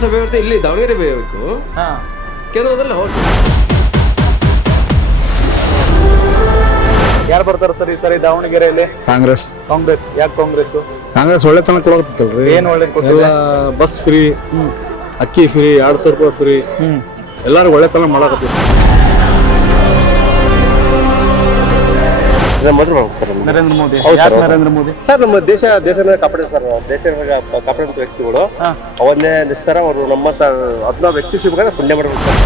ವಿಧಾನಸಭೆ ವ್ಯವಸ್ಥೆ ಇಲ್ಲಿ ದಾವಣಗೆರೆ ಬೇಕು, ಕೇಂದ್ರದಲ್ಲಿ ಅವ್ರು. ಯಾರು ಬರ್ತಾರೆ ಸರ್ ಈ ಸರಿ ದಾವಣಗೆರೆಯಲ್ಲಿ? ಕಾಂಗ್ರೆಸ್. ಕಾಂಗ್ರೆಸ್. ಯಾಕೆ ಕಾಂಗ್ರೆಸ್? ಕಾಂಗ್ರೆಸ್ ಒಳ್ಳೆತನ ಕೊಡೋಗತ್ತಲ್ರಿ. ಏನ್ ಒಳ್ಳೆ ಎಲ್ಲ ಬಸ್ ಫ್ರೀ, ಅಕ್ಕಿ ಫ್ರೀ, 200 ರೂಪಾಯಿ ಫ್ರೀ, ಎಲ್ಲಾರು ಒಳ್ಳೆತನ ಮಾಡಕತ್ತೀವಿ. ನರೇಂದ್ರ ಮೋದಿ. ನರೇಂದ್ರ ಮೋದಿ ಸರ್ ನಮ್ಮ ದೇಶನ ಕಾಪಾಡಿದ ಸರ್, ದೇಶ ಕಾಪಾಡಿದ ವ್ಯಕ್ತಿಗಳು ಅವನ್ನೇ ನಿಸ್ತಾರ. ಅವರು ನಮ್ಮ ಅದನ್ನ ವ್ಯಕ್ತಿ ಸಿಗ್ಬೇಕಾದ್ರೆ ಪುಣ್ಯ ಮಾಡಬೇಕು ಸರ್.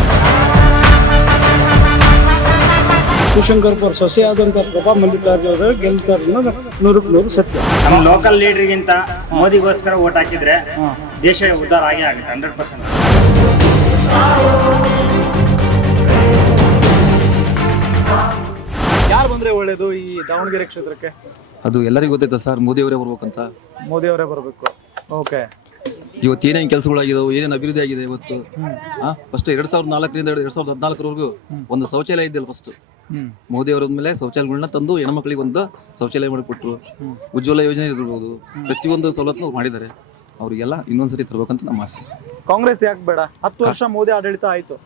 ಶಿವಶಂಕರ್ಪುರ ಸೊಸೆ ಆದಂತ ಪ್ರಭಾ ಮಲ್ಲಿಕಾರ್ಜುನ ಅವರು ಗೆಲ್ತಾರೆ ಅನ್ನೋದು 100% ಸತ್ಯ. ನಮ್ಮ ಲೋಕಲ್ ಲೀಡರ್ಗಿಂತ ಮೋದಿಗೋಸ್ಕರ ಓಟ್ ಹಾಕಿದ್ರೆ ದೇಶ ಉದ್ಧಾರ ಆಗೇ ಆಗುತ್ತೆ 100%. ಯಾರು ಬಂದ್ರೆ ಒಳ್ಳೇದು ಈ ದಾವಣಗೆರೆ ಕ್ಷೇತ್ರಕ್ಕೆ? ಅದು ಎಲ್ಲರಿಗೂ ಗೊತ್ತೈತೆ ಸರ್, ಮೋದಿ ಅವರೇ ಬರ್ಬೇಕಂತ. ಮೋದಿ ಅವರೇ ಬರಬೇಕು. ಓಕೆ. ಇವತ್ತು ಏನೇನು ಕೆಲಸಗಳಾಗಿದಾವೆ, ಏನೇನು ಅಭಿವೃದ್ಧಿ ಆಗಿದೆ ಇವತ್ತು. ಫಸ್ಟ್ 2004ರಿಂದ 2014ವರೆಗೂ ಒಂದು ಶೌಚಾಲಯ ಇದ್ದಿಲ್ಲ. ಫಸ್ಟ್ ಮೋದಿ ಅವರ ಮೇಲೆ ಶೌಚಾಲಯಗಳನ್ನ ತಂದು ಹೆಣ್ಮಕ್ಳಿಗೆ ಒಂದು ಶೌಚಾಲಯ ಮಾಡಿಕೊಟ್ರು. ಉಜ್ವಲ ಯೋಜನೆ ಇರ್ಬೋದು, ಪ್ರತಿಯೊಂದು ಸವಲತ್ತು ಮಾಡಿದ್ದಾರೆ. ಅವ್ರಿಗೆಲ್ಲ ಇನ್ನೊಂದ್ಸರಿ ತರ್ಬೇಕಂತ ನಮ್ಮ ಆಸೆ. ಕಾಂಗ್ರೆಸ್ ಯಾಕೆ ಬೇಡ? 10 ವರ್ಷ ಮೋದಿ ಆಡಳಿತ ಆಯ್ತು.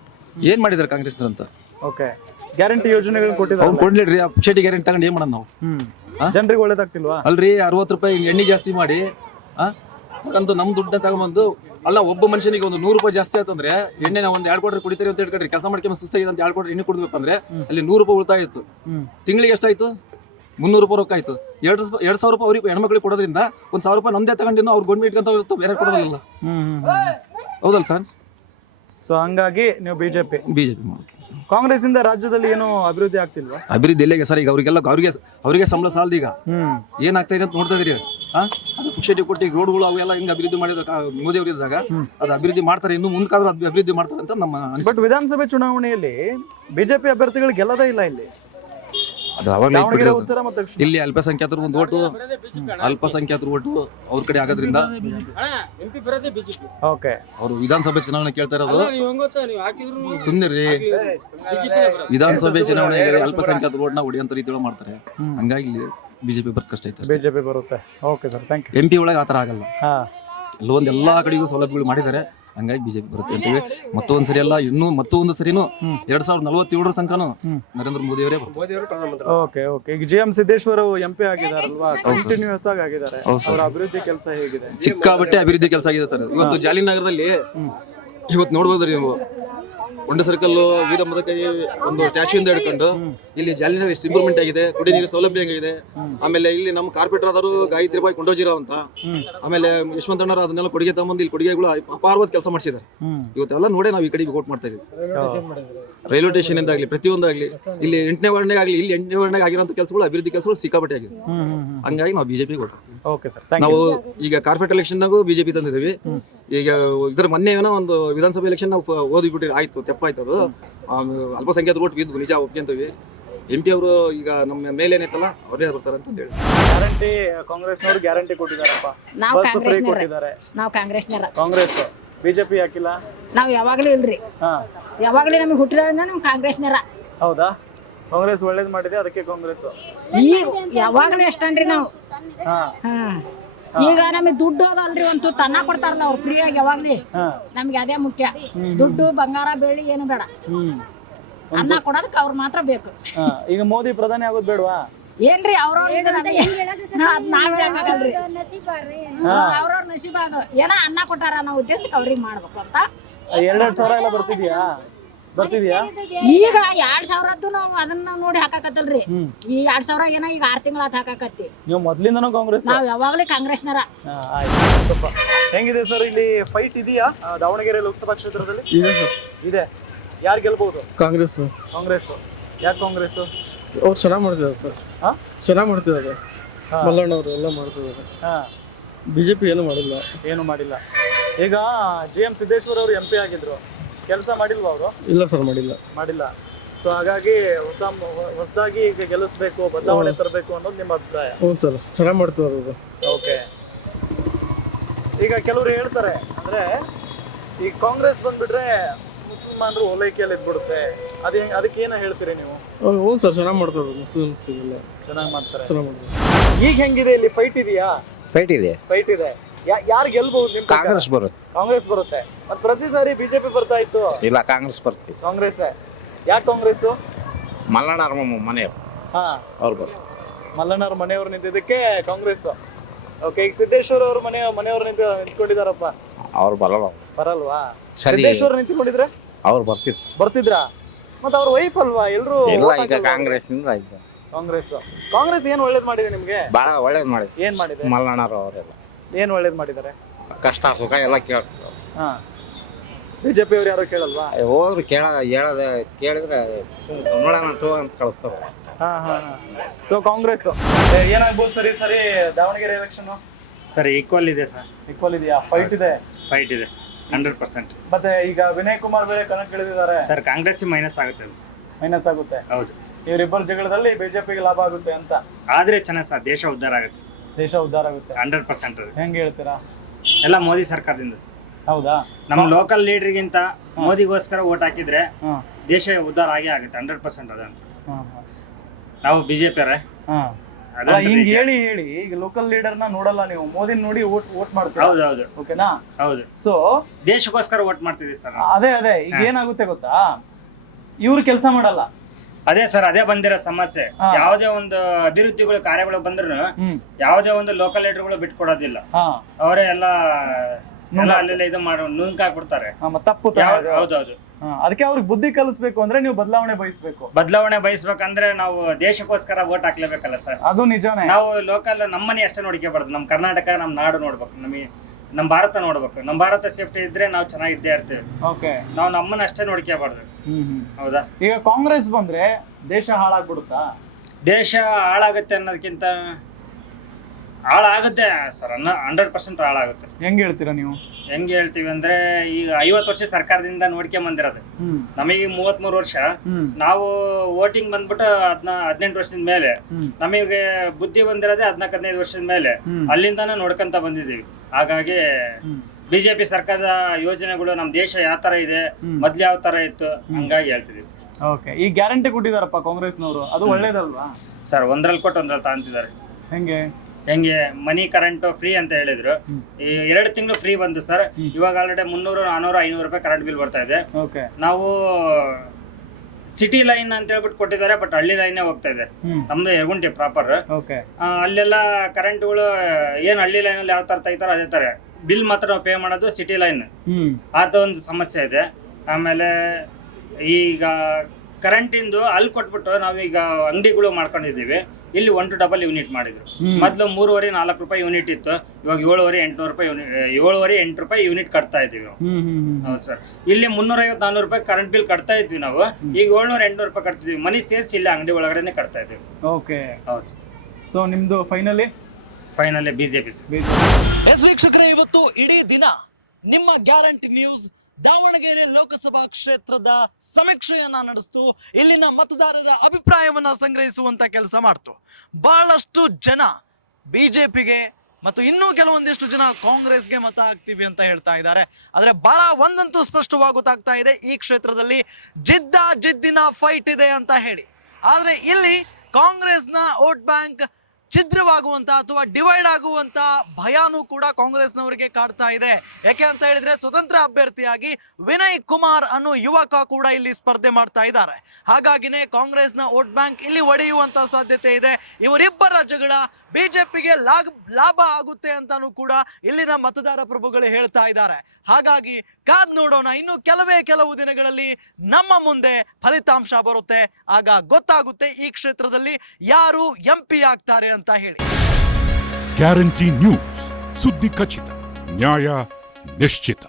ಏನ್ ಮಾಡಿದಾರೆ ಕಾಂಗ್ರೆಸ್ ಅಂತ? ಓಕೆ. ಗ್ಯಾರಂಟಿ ಯೋಜನೆಗಳು ಕೊಟ್ಟಿದ್ದಾರೆ. ಅವ್ರು ಕೊಡ್ಲಿಡ್ರಿ, ಆ ಪುಕ್ಷೇಟಿ ಗ್ಯಾರಂಟಿ ತಗೊಂಡು ಏನ್ ಮಾಡೋಣ ನಾವು? ಜನರಿಗೆ ಒಳ್ಳೇದಾಗ್ತಿಲ್ವಾ? ಅಲ್ರಿ, 60 ರೂಪಾಯಿ ಎಣ್ಣೆ ಜಾಸ್ತಿ ಮಾಡಿ ಅಂತ ನಮ್ ದುಡ್ಡನ್ನ ತಗೊಂಬಂದು, ಅಲ್ಲ ಒಬ್ಬ ಮನುಷ್ಯನಿಗೆ ಒಂದು 100 ರೂಪಾಯಿ ಜಾಸ್ತಿ ಆಯ್ತಂದ್ರೆ ಎಣ್ಣೆ ನಾವು ಒಂದು 2 ಕೊಟ್ರೆ ಕುಡಿತೀರಿ ಅಂತ ಹೇಳ್ಕೊಡ್ರಿ. ಕೆಲಸ ಮಾಡ್ಕೊಂಡು ಸುಸ್ತಾಗಿದೆ ಅಂತ 2 ಕೊಟ್ರೆ ಎಣ್ಣೆ ಕುಡ್ಬೇಕಂದ್ರೆ ಅಲ್ಲಿ 100 ರೂಪಾಯಿ ಉಳಿತಾಯ ಆಯ್ತು. ತಿಂಗಳಿಗೆ ಎಷ್ಟಾಯ್ತು? 300 ರೂಪಾಯಿ ರೊಕ್ಕ ಆಯ್ತು. 2,000 ರೂಪಾಯಿ ಅವ್ರಿಗೆ ಹೆಣ್ಮಕ್ಳಿಗೆ ಕೊಡೋದ್ರಿಂದ 1,000 ರೂಪಾಯಿ ನಮ್ದೇ ತಗೊಂಡಿನ ಅವ್ರು ಗೊಂಡು ಇಟ್ಕೊಂತ ಇರ್ತವೆ, ಬೇರೆ ಕೊಡೋದಿಲ್ಲ. ಹೌದಲ್ಲ ಸರ್? ಸೊ ಹಂಗಾಗಿ ನೀವು ಬಿಜೆಪಿ ಮಾಡೋದು. ಕಾಂಗ್ರೆಸ್ ಇಂದ ರಾಜ್ಯದಲ್ಲಿ ಏನು ಅಭಿವೃದ್ಧಿ ಆಗ್ತಿಲ್ವಾ? ಅಭಿವೃದ್ಧಿ ಎಲ್ಲಿಗೆ ಸರ್? ಈಗ ಅವ್ರಿಗೆ ಸಂಬಳ ಸಾಲದ. ಈಗ ಏನಾಗ್ತಾ ಇದೆ ಅಂತ ನೋಡ್ತಾ ಇದೀರಿ. ಅದು ಪುಕ್ಷೇಟಿ ಕೊಟ್ಟು ರೋಡ್ಗಳು ಅವೆಲ್ಲ ಹಿಂಗೆ ಅಭಿವೃದ್ಧಿ ಮಾಡಿದ್ರೆ ಮೋದಿ ಅವರು ಇದ್ದಾಗ ಅದು ಅಭಿವೃದ್ಧಿ ಮಾಡ್ತಾರೆ, ಇನ್ನು ಮುಂದಕ್ಕಾದ್ರೂ ಅಭಿವೃದ್ಧಿ ಮಾಡ್ತಾರೆ ಅಂತ ನಮ್ಮ ಅನಿಸಿಕೆ. ಬಟ್ ವಿಧಾನಸಭೆ ಚುನಾವಣೆಯಲ್ಲಿ ಬಿಜೆಪಿ ಅಭ್ಯರ್ಥಿಗಳು ಗೆಲ್ಲದೇ ಇಲ್ಲ ಇಲ್ಲಿ. ಅದು ಅವಾಗಲೇ ಇಲ್ಲಿ ಅಲ್ಪಸಂಖ್ಯಾತರು ಒಂದು ಓಟು, ಅಲ್ಪಸಂಖ್ಯಾತರು ಓಟು ಅವ್ರ ಕಡೆ ಆಗೋದ್ರಿಂದ ಅವರು ವಿಧಾನಸಭೆ ಚುನಾವಣೆ ಕೇಳ್ತಾ ಇರೋದು. ಸುಮ್ಮನೆ ರೀ, ವಿಧಾನಸಭೆ ಚುನಾವಣೆಗೆ ಅಲ್ಪಸಂಖ್ಯಾತರು ಓಟ್ನ ಹೊಡಿಯಂತ ರೀತಿ ಮಾಡ್ತಾರೆ. ಹಂಗಾಗಿ ಬಿಜೆಪಿ ಬರ್ ಕಷ್ಟ ಐತೆ. ಬಿಜೆಪಿ ಬರುತ್ತೆ. Okay sir, thank you. MP ಒಳಗೆ ಆತರ ಆಗಲ್ಲ. ಎಲ್ಲಾ ಕಡೆಗೂ ಸೌಲಭ್ಯಗಳು ಮಾಡಿದ್ದಾರೆ. ಹಂಗಾಗಿ ಬಿಜೆಪಿ ಬರುತ್ತೆ ಅಂತೀವಿ. ಮತ್ತೊಂದ್ಸರಿ ಅಲ್ಲ, ಇನ್ನೂ ಮತ್ತೊಂದು ಸರಿನೂ 2047 ತನಕನೂ ನರೇಂದ್ರ ಮೋದಿ ಅವರೇ ಬರ್ತಾರೆ. Okay okay. ಈಗ GM ಸಿದ್ದೇಶ್ವರ MP ಆಗಿದಾರಲ್ವಾ, ಕಂಟಿನ್ಯೂಸ್ ಆಗಿ ಆಗಿದ್ದಾರೆ. ಅವರ ಅಭಿವೃದ್ಧಿ ಕೆಲಸ ಹೇಗಿದೆ? ಸಿಕ್ಕಾಬಟ್ಟೆ ಅಭಿವೃದ್ಧಿ ಕೆಲಸ ಆಗಿದೆ ಸರ್. ಇವತ್ತು ಜಾಲಿನಗರದಲ್ಲಿ ಇವತ್ತು ನೋಡ್ಬೋದ್ರಿ ನೀವು, ಒಂಡೆ ಸರ್ಕಲ್ ವೀರ ಮದಕೈ ಒಂದು ಸ್ಟ್ಯಾಚ್ಯೂ ಇಂದ ಹಿಡ್ಕೊಂಡು ಇಲ್ಲಿ ಜಾಲಿನಗರ ಎಷ್ಟು ಇಂಪ್ರೂವ್ಮೆಂಟ್ ಆಗಿದೆ, ಕುಡಿ ನೀರು ಸೌಲಭ್ಯ ಆಗಿದೆ. ಆಮೇಲೆ ಇಲ್ಲಿ ನಮ್ಮ ಕಾರ್ಪೊರೇಟರ್ ಆದರೂ ಗಾಯತ್ರಿ ಬಾಯಿ ಕೊಂಡೋಜಿರೋ ಅಂತ, ಆಮೇಲೆ ಯಶವಂತಣ್ಣರು ಅದನ್ನೆಲ್ಲ ಕೊಡುಗೆ ತಗೊಂಬಂದು ಇಲ್ಲಿ ಕೊಡುಗೆಗಳು ಅಪಾರವಾದ ಕೆಲಸ ಮಾಡಿಸಿದ್ದಾರೆ. ಇವತ್ತೆಲ್ಲ ನೋಡೇ ನಾವು ಈ ಕಡೆಗೆ ವೋಟ್ ಮಾಡ್ತಾ ಇದೀವಿ. ರೈಲ್ವೆ ಸ್ಟೇಷನ್ ಇಂದಾಗ್ಲಿ ಪ್ರತಿಯೊಂದಾಗ್ಲಿ, ಇಲ್ಲಿ 8ನೇ ವಾರ್ಡ್ನಾಗ ಆಗ್ಲಿ, ಇಲ್ಲಿ 8ನೇ ವಾರ್ಡ್ನಾಗ ಆಗಿರೋಂಥ ಕೆಲಸಗಳು, ಅಭಿವೃದ್ಧಿ ಕೆಲಸಗಳು ಸಿಕ್ಕಾಬಟ್ಟೆ ಆಗಿದೆ. ಹಂಗಾಗಿ ನಾವು ಬಿಜೆಪಿ ವೋಟ್. ನಾವು ಈಗ ಕಾರ್ಪೊರೇಟ್ ಎಲೆಕ್ಷನ್ನಾಗೂ ಬಿಜೆಪಿ ತಂದಿದ್ದೀವಿ. ಈಗ ಇದ್ರ ಮೊನ್ನೆ ಏನೋ ಒಂದು ವಿಧಾನಸಭೆ ಎಲೆಕ್ಷನ್ ನಾವು ಓದಿಬಿಟ್ರಿ, ಆಯ್ತು ತೆಪ್ಪಾಯ್ತು. ಅದು ಅಲ್ಪಸಂಖ್ಯಾತ ಓಟ್ ಬಿದ್ದು ನಿಜ ಒಪ್ಕೊಂತೀವಿ. MP ಅವರು ಈಗ ನಮ್ಮ ಮೇಲೆ ಏನೈತಲ್ಲ ಅವರೇ ಬರ್ತಾರೆ ಅಂತ ಹೇಳಿ. ಗ್ಯಾರಂಟಿ ಕಾಂಗ್ರೆಸ್ನವರು ಗ್ಯಾರಂಟಿ ಕೊಟ್ಟಿದ್ದಾರಪ್ಪ. ನಾವು ಕಾಂಗ್ರೆಸ್. ಬಿಜೆಪಿ ಯಾಕಿಲ್ಲ? ನಾವು ಯಾವಾಗಲೂ ಇಲ್ರಿ, ಯಾವಾಗಲೂ ನಮಗೆ ಹುಟ್ಟಿದಾಳಿಂದ ನಾವು ಕಾಂಗ್ರೆಸ್ನರ. ಹೌದಾ? ಕಾಂಗ್ರೆಸ್ ಒಳ್ಳೇದ್ ಮಾಡಿದೆ, ಅದಕ್ಕೆ ಕಾಂಗ್ರೆಸ್. ಈಗ ಯಾವಾಗಲೂ ಎಷ್ಟನ್ರಿ ನಾವು. ಈಗ ನಮಗೆ ದುಡ್ಡು ಅದಲ್ರಿ, ಒಂದು ತನ್ನ ಕೊಡ್ತಾರಲ್ಲ ಅವ್ರು ಫ್ರೀಯಾಗಿ ಯಾವಾಗ್ಲಿ. ನಮ್ಗೆ ಅದೇ ಮುಖ್ಯ. ದುಡ್ಡು ಬಂಗಾರ ಬೆಳ್ಳಿ ಏನು ಬೇಡ, ಅನ್ನ ಕೊಡೋದಕ್ಕೆ ಅವ್ರು ಮಾತ್ರ ಬೇಕು. ಈಗ ಮೋದಿ ಪ್ರಧಾನಿ ಆಗೋದು ಬೇಡವಾ? ಏನ್ರಿ ಅವ್ರವ್ರ ನಾವ್ ಹೇಳಕ್ಕಾಗಲ್ರಿ, ಅವ್ರವ್ರ ನಸೀಬ. ಅದು ಏನೋ ಅನ್ನ ಕೊಟ್ಟಾರ ಅನ್ನೋ ಉದ್ದೇಶಕ್ಕೆ ಅವ್ರಿಗೆ ಮಾಡ್ಬೇಕು ಅಂತ. 2,000 ಎಲ್ಲ ಬರ್ತಿದ್ಯಾ? ಈಗ 2,000 ನಾವು ಅದನ್ನ ನೋಡಿ ಹಾಕಾಕತ್ತಲ್ರಿ. ಈ 2,000 ಏನೋ ಈಗ 6 ತಿಂಗಳ ಹಾಕಾಕತ್ತಿ. ನೀವು ಮೊದ್ಲಿಂದನೂ ಕಾಂಗ್ರೆಸ್? ನಾವ್ ಯಾವಾಗ್ಲೂ ಕಾಂಗ್ರೆಸ್ನರ. ಹೆಂಗಿದೆ ಸರ್ ಇಲ್ಲಿ ಫೈಟ್ ಇದೆಯಾ ದಾವಣಗೆರೆ ಲೋಕಸಭಾ ಕ್ಷೇತ್ರದಲ್ಲಿ? ಇದೆ. ಯಾರು ಗೆಲ್ಬಹುದು? ಕಾಂಗ್ರೆಸ್. ಕಾಂಗ್ರೆಸ್. ಯಾಕೆ ಕಾಂಗ್ರೆಸ್? ಅವ್ರು ಚೆನ್ನಾಗಿ ಮಾಡ್ತಿದ್ದಾರೆ. ಚೆನ್ನಾಗಿ ಮಾಡ್ತಿದ್ದಾರೆ. ಮಲ್ಲಣ್ಣ ಅವರು ಎಲ್ಲ ಮಾಡ್ತಿದ್ದಾರೆ. ಬಿಜೆಪಿ ಏನು ಮಾಡಿಲ್ಲ. ಈಗ GM ಸಿದ್ದೇಶ್ವರ ಅವರು MP ಆಗಿದ್ರು, ಕೆಲಸ ಮಾಡಿಲ್ವಾ ಅವರು? ಇಲ್ಲ ಸರ್, ಮಾಡಿಲ್ಲ. ಸೊ ಹಾಗಾಗಿ ಹೊಸದಾಗಿ ಈಗ ಗೆಲ್ಲಿಸ್ಬೇಕು, ಬದಲಾವಣೆ ತರಬೇಕು ಅನ್ನೋದು ನಿಮ್ಮ ಅಭಿಪ್ರಾಯ? ಹ್ಞೂ ಸರ್, ಚೆನ್ನಾಗಿ ಮಾಡ್ತಾರೆ ಅವರು. ಓಕೆ. ಈಗ ಕೆಲವರು ಹೇಳ್ತಾರೆ ಅಂದ್ರೆ ಈ ಕಾಂಗ್ರೆಸ್ ಬಂದ್ಬಿಟ್ರೆ ಮುಸಲ್ಮಾನರು ಓಲೈಕೆಯಲ್ಲಿ ಇದ್ಬಿಡುತ್ತೆ, ಅದಕ್ಕೆ ಏನ ಹೇಳ್ತೀರಿ ನೀವು? ಹ್ಞೂ ಸರ್, ಚೆನ್ನಾಗಿ ಮಾಡ್ತಾರೆ. ಮುಸ್ಲಿಮ್ಸ್ ಚೆನ್ನಾಗಿ ಮಾಡ್ತಾರೆ. ಈಗ ಹೆಂಗಿದೆ ಇಲ್ಲಿ? ಫೈಟ್ ಇದೆಯಾ? ಫೈಟ್ ಇದೆ. ಯಾರು ಗೆಲ್ಬಹುದು ನಿಮ್ ಪ್ರಕಾರ? ಕಾಂಗ್ರೆಸ್ ಬರುತ್ತೆ. ಕಾಂಗ್ರೆಸ್ ಬರುತ್ತೆ. ಮತ್ತೆ ಪ್ರತಿ ಸಾರಿ ಬಿಜೆಪಿ ಬರ್ತಾ ಇತ್ತು. ಇಲ್ಲ, ಕಾಂಗ್ರೆಸ್ ಬರ್ತೀವಿ. ಕಾಂಗ್ರೆಸ್ ಯಾಕೆ ಕಾಂಗ್ರೆಸ್? ಮಲ್ಲಣ್ಣವ್ರ ಮನೆಯವ್ರು ಹಾ, ಅವ್ರು ಬರುತ್ತೆ. ಮಲ್ಲಣ್ಣವ್ರ ಮನೆಯವ್ರು ನಿಂತಿದ್ದಕ್ಕೆ ಕಾಂಗ್ರೆಸ್. ಓಕೆ, ಈಗ ಸಿದ್ದೇಶ್ವರ ಅವ್ರ ಮನೆಯವ್ರು ನಿಂತ್ಕೊಂಡಿದಾರಪ್ಪ. ಅವ್ರು ಬರಲ್ಲ. ಬರಲ್ವಾ? ಸರಿ. ಸಿದ್ದೇಶ್ವರ ನಿಂತ್ಕೊಂಡಿದ್ರೆ ಅವ್ರು ಬರ್ತಿದ್ರು. ಬರ್ತಿದ್ರಾ? ಮತ್ತೆ ಅವ್ರ ವೈಫ್ ಅಲ್ವಾ? ಎಲ್ರು ಇಲ್ಲ, ಈಗ ಕಾಂಗ್ರೆಸ್ ಇಂದ ಇದ್ದ. ಕಾಂಗ್ರೆಸ್ ಏನ್ ಒಳ್ಳೇದ್ ಮಾಡಿದೆ ನಿಮ್ಗೆ? ಬಹಳ ಒಳ್ಳೇದ್ ಮಾಡಿದ್ರು. ಏನ್ ಮಾಡಿದೆ? ಮಲ್ಲಣ್ಣವ್ರು ಅವರೆಲ್ಲ ಏನ್ ಒಳ್ಳೇದ್ ಮಾಡಿದ್ದಾರೆ? ಕಷ್ಟ ಸುಖ ಎಲ್ಲ ಕೇಳ್ತಾರೆ. ಹಾ, ಬಿಜೆಪಿ ಅವ್ರು ಯಾರು ಕೇಳಲ್ವಾ? ಹೋದ್ರು ಕೇಳಿದ್ರೆ ನೋಡೋಣ ತೋ ಅಂತ ಕಳಿಸ್ತಾರೆ. ಹಾ ಹಾ ಹಾ. ಸೊ ಕಾಂಗ್ರೆಸ್ ಏನಾಗ್ಬೋದು ಸರಿ ದಾವಣಗೆರೆ ಎಲೆಕ್ಷನ್? ಸರ್ ಈಕ್ವಲ್ ಇದೆ ಸರ್. ಈಕ್ವಲ್ ಇದೆಯಾ? ಫೈಟ್ ಇದೆ? ಫೈಟ್ ಇದೆ 100%. ಮತ್ತೆ ಈಗ ವಿನಯ್ ಕುಮಾರ್ ಬೇರೆ ಕಣಕ್ಕಿಳಿದಿದ್ದಾರೆ. ಸರ್ ಕಾಂಗ್ರೆಸ್ ಮೈನಸ್ ಆಗುತ್ತೆ ಅದು. ಮೈನಸ್ ಆಗುತ್ತೆ. ಹೌದು. ಇವರಿಬ್ಬರ ಜಗಳದಲ್ಲಿ ಬಿಜೆಪಿಗೆ ಲಾಭ ಆಗುತ್ತೆ ಅಂತ. ಆದ್ರೆ ಚೆನ್ನಾಗಿ ಸರ್, ದೇಶ ಉದ್ಧಾರ ಆಗುತ್ತೆ. ದೇಶ ಉದ್ಧಾರ ಆಗುತ್ತೆ 100%. ಅದು ಹೆಂಗೆ ಹೇಳ್ತೀರಾ? ಎಲ್ಲ ಮೋದಿ ಸರ್ಕಾರದಿಂದ ಸರ್. ಹೌದಾ? ನಮ್ಮ ಲೋಕಲ್ ಲೀಡರ್ಗಿಂತ ಮೋದಿಗೋಸ್ಕರ ಓಟ್ ಹಾಕಿದ್ರೆ ಹಾ ದೇಶ ಉದ್ಧಾರ ಆಗೇ ಆಗುತ್ತೆ 100% ಅದಂತ. ಹಾ ಹಾ. ನಾವು ಬಿಜೆಪಿ ಹಾ. ಹಿಂಗ್ ಹೇಳಿ ಈಗ ಲೋಕಲ್ ಲೀಡರ್ ನ ನೋಡಲ್ಲ ನೀವು, ಮೋದಿ ನೋಡಿ ವೋಟ್ ಮಾಡ್ತೀರಾ? ಹೌದು. ಓಕೆನಾ? ಹೌದು. ಸೊ ದೇಶಕ್ಕೋಸ್ಕರ ವೋಟ್ ಮಾಡ್ತಿದ್ದೀವಿ ಸರ್. ಅದೇ ಈಗ ಏನಾಗುತ್ತೆ ಗೊತ್ತಾ, ಇವ್ರು ಕೆಲಸ ಮಾಡಲ್ಲ. ಅದೇ ಸರ್, ಅದೇ ಬಂದಿರೋ ಸಮಸ್ಯೆ. ಯಾವುದೇ ಒಂದು ಅಭಿವೃದ್ಧಿಗಳು ಕಾರ್ಯಗಳು ಬಂದ್ರು ಯಾವುದೇ ಒಂದು ಲೋಕಲ್ ಲೀಡರ್ಗಳು ಬಿಟ್ಕೊಡೋದಿಲ್ಲ. ಅವರೇ ಎಲ್ಲ ಅಲ್ಲೆಲ್ಲ ಇದು ಮಾಡೋ ನುಂಕಾಕ್ಬಿಡ್ತಾರೆ. ತಪ್ಪು. ಹೌದೌದು. ಅದಕ್ಕೆ ಅವ್ರಿಗೆ ಬುದ್ಧಿ ಕಲಿಸ್ಬೇಕು ಅಂದ್ರೆ ನೀವು ಬದಲಾವಣೆ ಬಯಸ್ಬೇಕಂದ್ರೆ ನಾವು ದೇಶಕ್ಕೋಸ್ಕರ ವೋಟ್ ಹಾಕ್ಲೇಬೇಕಲ್ಲ ಸರ್. ಅದು ನಿಜಾನೇ. ನಾವು ಲೋಕಲ್ ನಮ್ಮನೆ ಅಷ್ಟೇ ನೋಡ್ಕೋಬಾರ್ದು. ನಮ್ಮ ಕರ್ನಾಟಕ, ನಮ್ಮ ನಾಡು ನೋಡ್ಬೇಕು. ನಮ್ಮ ಭಾರತ ನೋಡ್ಬೇಕು. ನಮ್ಮ ಭಾರತ ಸೇಫ್ಟಿ ಇದ್ರೆ ನಾವು ಚೆನ್ನಾಗಿದ್ದೇ ಇರ್ತೀವಿ. ಓಕೆ, ನಾವು ನಮ್ಮನ್ನ ಅಷ್ಟೇ ನೋಡ್ಕೋಬಾರ್ದು. ಹೌದಾ? ಈಗ ಕಾಂಗ್ರೆಸ್ ಬಂದ್ರೆ ದೇಶ ಹಾಳಾಗ್ಬಿಡುತ್ತಾ? ದೇಶ ಹಾಳಾಗುತ್ತೆ ಅನ್ನೋದಕ್ಕಿಂತ ಹಾಳಾಗುತ್ತೆ ಸರ್. 100% ಹಾಳಾಗುತ್ತೆ. ಹೆಂಗ್ ಹೇಳ್ತೀರಾ ನೀವು? ಹೆಂಗೆ ಹೇಳ್ತೀವಿ ಅಂದ್ರೆ, ಈಗ 50 ವರ್ಷ ಸರ್ಕಾರದಿಂದ ನೋಡ್ಕೊಂಡ್ ಬಂದಿರೋದು. ನಮಗೆ 33 ವರ್ಷ. ನಾವು ವೋಟಿಂಗ್ ಬಂದ್ಬಿಟ್ಟು 18 ವರ್ಷದ ಮೇಲೆ. ನಮಗೆ ಬುದ್ಧಿ ಬಂದಿರೋದೇ 14-15 ವರ್ಷದ ಮೇಲೆ. ಅಲ್ಲಿಂದಾನ ನೋಡ್ಕೊಂತ ಬಂದಿದ್ದೀವಿ. ಹಾಗಾಗಿ ಬಿಜೆಪಿ ಸರ್ಕಾರದ ಯೋಜನೆಗಳು ನಮ್ಮ ದೇಶ ಯಾವ ತರ ಇದೆ, ಮೊದ್ಲು ಯಾವ ತರ ಇತ್ತು, ಹಂಗಾಗಿ ಹೇಳ್ತಿದ್ದೀವಿ ಸರ್. ಓಕೆ, ಈ ಗ್ಯಾರಂಟಿ ಕೊಟ್ಟಿದಾರಪ್ಪ ಕಾಂಗ್ರೆಸ್ನವರು, ಅದು ಒಳ್ಳೇದಲ್ವಾ ಸರ್? ಒಂದ್ರಲ್ಲಿ ಕೊಟ್ಟು ಒಂದ್ರಲ್ಲಿ ತಾಂತಿದ್ದಾರೆ. ಹೆಂಗೆ ಮನಿ ಕರೆಂಟ್ ಫ್ರೀ ಅಂತ ಹೇಳಿದ್ರು. ಈ 2 ತಿಂಗಳು ಫ್ರೀ ಬಂದು ಸರ್. ಇವಾಗ ಆಲ್ರೆಡಿ 300, 400, 500 ರೂಪಾಯಿ ಕರೆಂಟ್ ಬಿಲ್ ಬರ್ತಾ ಇದೆ. ನಾವು ಸಿಟಿ ಲೈನ್ ಅಂತ ಹೇಳ್ಬಿಟ್ಟು ಕೊಟ್ಟಿದ್ದಾರೆ, ಬಟ್ ಹಳ್ಳಿ ಲೈನ್ ಹೋಗ್ತಾ ಇದೆ. ನಮ್ದು ಯರಗುಂಟೆ ಪ್ರಾಪರ್. ಅಲ್ಲೆಲ್ಲ ಕರೆಂಟ್ಗಳು ಏನ್ ಹಳ್ಳಿ ಲೈನ್ ಅಲ್ಲಿ ಯಾವ ತರ ತೆಗಿತಾರೋ ಅದೇ ತರ ಬಿಲ್ ಮಾತ್ರ ನಾವು ಪೇ ಮಾಡೋದು ಸಿಟಿ ಲೈನ್. ಅದೊಂದು ಸಮಸ್ಯೆ ಇದೆ. ಆಮೇಲೆ ಈಗ ಕರೆಂಟ್ ಇಂದು ಅಲ್ಲಿ ಕೊಟ್ಬಿಟ್ಟು ನಾವೀಗ ಅಂಗಡಿಗಳು ಮಾಡ್ಕೊಂಡಿದೀವಿ. ಇಲ್ಲಿ 1 to 2 ಯೂನಿಟ್ ಮಾಡಿದ್ರು. ಮೊದ್ಲು 3.5-4 ರೂಪಾಯಿ ಯೂನಿಟ್ ಇತ್ತು. ಇವಾಗ 7.5-8 ರೂಪಾಯಿ 7.5-8 ರೂಪಾಯಿ ಯೂನಿಟ್ ಕಟ್ತಾ ಇದ್ದೀವಿ. ಹೌದು ಸರ್. ಇಲ್ಲಿ 350-400 ರೂಪಾಯಿ ಕರೆಂಟ್ ಬಿಲ್ ಕಟ್ತಾ ಇದ್ವಿ ನಾವು. ಈಗ 700-800 ರೂಪಾಯಿ ಕಟ್ತಿದ್ವಿ. ಮನಿ ಸೇರ್ಸಿ ಇಲ್ಲಿ ಅಂಗಡಿ ಒಳಗಡೆನೆ ಕಟ್ತಾ ಇದ್ದೀವಿ. ಓಕೆ, ಹೌದು. ಸೊ ನಿಮ್ದು ಫೈನಲಿ ಬಿಜೆಪಿ. ಎಸ್ ವೀಕ್ಷಕರೇ, ಇವತ್ತು ಇಡೀ ದಿನ ನಿಮ್ಮ ಗ್ಯಾರಂಟಿ ನ್ಯೂಸ್ ದಾವಣಗೆರೆ ಲೋಕಸಭಾ ಕ್ಷೇತ್ರದ ಸಮೀಕ್ಷೆಯನ್ನ ನಡೆಸ್ತು. ಇಲ್ಲಿನ ಮತದಾರರ ಅಭಿಪ್ರಾಯವನ್ನ ಸಂಗ್ರಹಿಸುವಂತ ಕೆಲಸ ಮಾಡ್ತು. ಬಹಳಷ್ಟು ಜನ ಬಿಜೆಪಿಗೆ ಮತ್ತು ಇನ್ನೂ ಕೆಲವೊಂದಿಷ್ಟು ಜನ ಕಾಂಗ್ರೆಸ್ಗೆ ಮತ ಹಾಕ್ತೀವಿ ಅಂತ ಹೇಳ್ತಾ ಇದ್ದಾರೆ. ಆದರೆ ಬಹಳ ಒಂದಂತೂ ಸ್ಪಷ್ಟವಾಗಿ ಗೊತ್ತಾಗ್ತಾ ಇದೆ, ಈ ಕ್ಷೇತ್ರದಲ್ಲಿ ಜಿದ್ದಿನ ಫೈಟ್ ಇದೆ ಅಂತ ಹೇಳಿ. ಆದರೆ ಇಲ್ಲಿ ಕಾಂಗ್ರೆಸ್ನ ವೋಟ್ ಬ್ಯಾಂಕ್ ಛಿದ್ರವಾಗುವಂತ ಅಥವಾ ಡಿವೈಡ್ ಆಗುವಂತ ಭಯಾನೂ ಕೂಡ ಕಾಂಗ್ರೆಸ್ನವರಿಗೆ ಕಾಡ್ತಾ ಇದೆ. ಯಾಕೆ ಅಂತ ಹೇಳಿದ್ರೆ, ಸ್ವತಂತ್ರ ಅಭ್ಯರ್ಥಿಯಾಗಿ ವಿನಯ್ ಕುಮಾರ್ ಅನ್ನೋ ಯುವಕ ಕೂಡ ಇಲ್ಲಿ ಸ್ಪರ್ಧೆ ಮಾಡ್ತಾ ಇದ್ದಾರೆ. ಹಾಗಾಗಿನೇ ಕಾಂಗ್ರೆಸ್ನ ವೋಟ್ ಬ್ಯಾಂಕ್ ಇಲ್ಲಿ ಒಡೆಯುವಂತ ಸಾಧ್ಯತೆ ಇದೆ. ಇವರಿಬ್ಬರ ಜಗಳ ಬಿಜೆಪಿಗೆ ಲಾಭ ಆಗುತ್ತೆ ಅಂತಾನೂ ಕೂಡ ಇಲ್ಲಿನ ಮತದಾರ ಪ್ರಭುಗಳು ಹೇಳ್ತಾ ಇದ್ದಾರೆ. ಹಾಗಾಗಿ ಕಾದ್ ನೋಡೋಣ. ಇನ್ನು ಕೆಲವು ದಿನಗಳಲ್ಲಿ ನಮ್ಮ ಮುಂದೆ ಫಲಿತಾಂಶ ಬರುತ್ತೆ. ಆಗ ಗೊತ್ತಾಗುತ್ತೆ ಈ ಕ್ಷೇತ್ರದಲ್ಲಿ ಯಾರು MP ಆಗ್ತಾರೆ ಅಂತ ಹೇಳಿ. ಗ್ಯಾರಂಟಿ ನ್ಯೂಸ್, ಸುದ್ದಿ ಖಚಿತ, ನ್ಯಾಯ ನಿಶ್ಚಿತ.